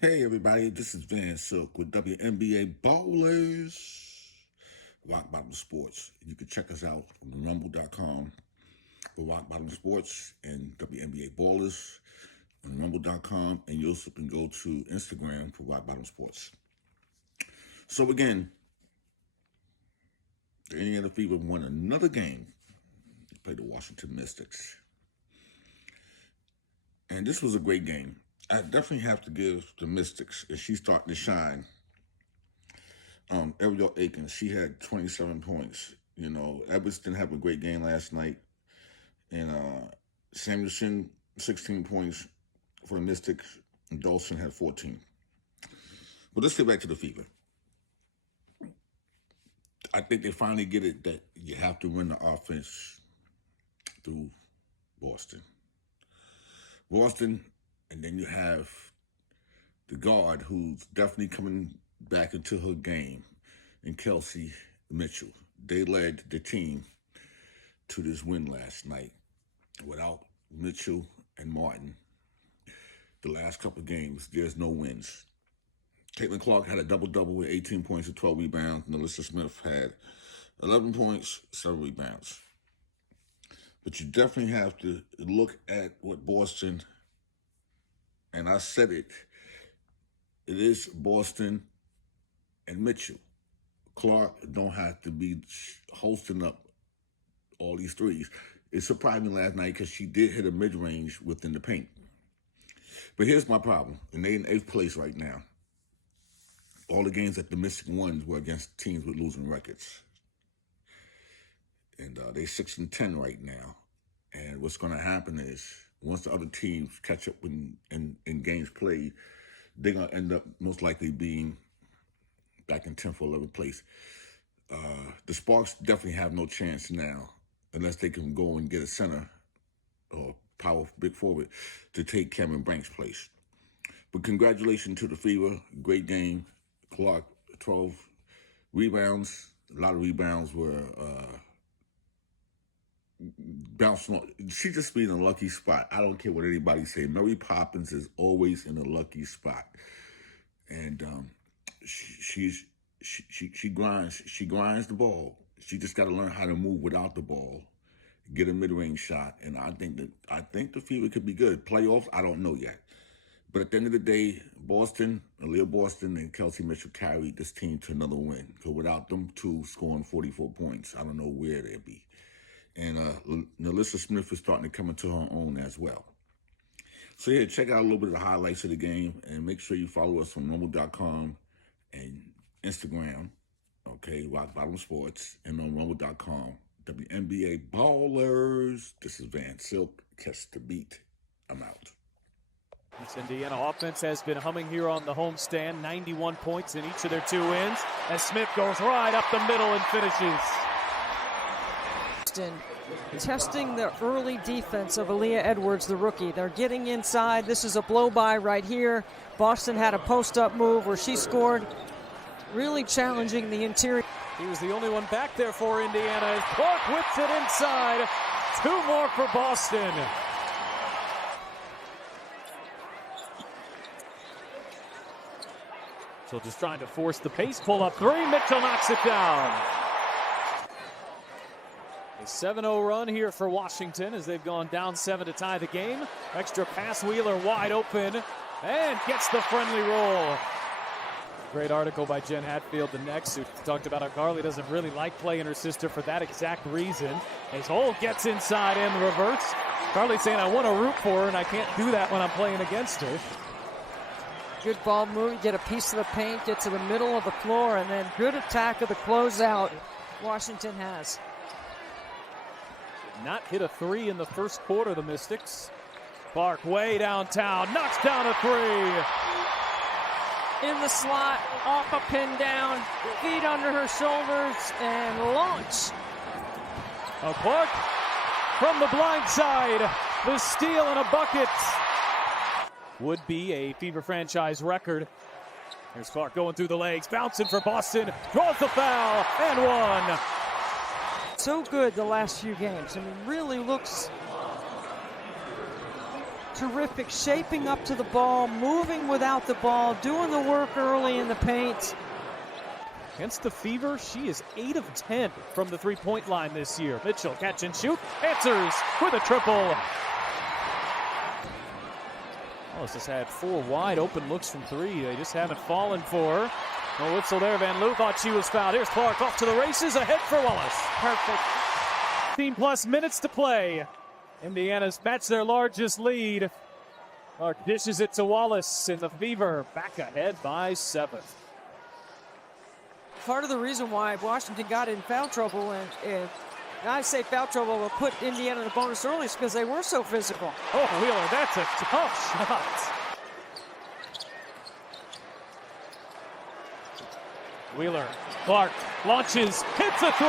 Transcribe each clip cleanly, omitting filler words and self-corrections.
Hey everybody, this is Van Silk with WNBA Bowlers, Rock Bottom Sports. You can check us out on rumble.com for Rock Bottom Sports and WNBA Bowlers on rumble.com, and you also can go to Instagram for Rock Bottom Sports. So again, the Indiana Fever won another game. They played the Washington Mystics. And this was a great game. I definitely have to give the Mystics, if she's starting to shine, Ariel Atkins, she had 27 points. You know, Edwards didn't have a great game last night. And Samuelson, 16 points for the Mystics. And Dawson had 14. But let's get back to the Fever. I think they finally get it that you have to run the offense through Boston. And then you have the guard who's definitely coming back into her game, and Kelsey Mitchell. They led the team to this win last night. Without Mitchell and Martin, the last couple of games, there's no wins. Caitlin Clark had a double-double with 18 points and 12 rebounds. NaLyssa Smith had 11 points, 7 rebounds. But you definitely have to look at what Boston, and I said it is Boston and Mitchell. Clark don't have to be hosting up all these threes. It surprised me last night because she did hit a mid-range within the paint. But here's my problem, and they're in 8th place right now. All the games that the Mystic won were against teams with losing records. And they're 6-10 right now. And what's going to happen is once the other teams catch up in games played, they're going to end up most likely being back in 10th or 11th place. The Sparks definitely have no chance now unless they can go and get a center or power big forward to take Cameron Brank's place. But congratulations to the Fever. Great game. Clark, 12 rebounds. A lot of rebounds were bouncing off. She just be in a lucky spot. I don't care what anybody say. Mary Poppins is always in a lucky spot. And she grinds. She grinds the ball. She just got to learn how to move without the ball, get a mid-range shot. And I think the Fever could be good. Playoffs, I don't know yet. But at the end of the day, Aliyah and Kelsey Mitchell carried this team to another win. Because without them two scoring 44 points, I don't know where they'd be. And NaLyssa Smith is starting to come into her own as well. So yeah, check out a little bit of the highlights of the game, and make sure you follow us on rumble.com and Instagram, okay, Rock Bottom Sports, and on rumble.com. WNBA Ballers. This is Van Silk. Catch the beat. I'm out. This Indiana offense has been humming here on the homestand. 91 points in each of their 2 wins, as Smith goes right up the middle and finishes. Testing the early defense of Aliyah Edwards, the rookie. They're getting inside. This is a blow-by right here. Boston had a post-up move where she scored, really challenging the interior. He was the only one back there for Indiana as Clark whips it inside. 2 more for Boston. So just trying to force the pace, pull up 3. Mitchell knocks it down. A 7-0 run here for Washington as they've gone down 7 to tie the game. Extra pass, Wheeler wide open and gets the friendly roll. Great article by Jen Hatfield, the next, who talked about how Carly doesn't really like playing her sister for that exact reason. As Holt gets inside and reverts. Carly saying, I want to root for her and I can't do that when I'm playing against her. Good ball move, get a piece of the paint, get to the middle of the floor, and then good attack of the closeout Washington has. Not hit a 3 in the first quarter, the Mystics. Clark way downtown, knocks down a 3. In the slot, off a pin down, feet under her shoulders, and launch. Clark from the blind side, the steal and a bucket. Would be a Fever franchise record. Here's Clark going through the legs, bouncing for Boston, draws the foul, and 1. So good the last few games. I mean, really looks terrific, shaping up to the ball, moving without the ball, doing the work early in the paint. Against the Fever, she is 8 of 10 from the three-point line this year. Mitchell, catch and shoot, answers with a triple. Wallace has had 4 wide open looks from 3. They just haven't fallen for her. No whistle there. Van Loo thought she was fouled. Here's Clark off to the races, ahead for Wallace. Perfect. 15+ minutes to play. Indiana's matched their largest lead. Clark dishes it to Wallace, and the Fever back ahead by 7. Part of the reason why Washington got in foul trouble, and I say foul trouble, but put Indiana in the bonus early, is because they were so physical. Oh, Wheeler, that's a tough shot. Wheeler, Clark launches, hits a 3.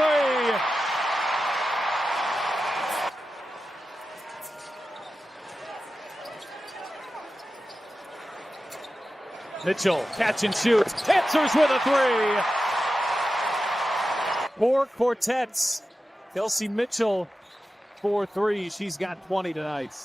Mitchell, catch and shoot, answers with a 3. 4 quartets. Kelsey Mitchell, 4 3. She's got 20 tonight.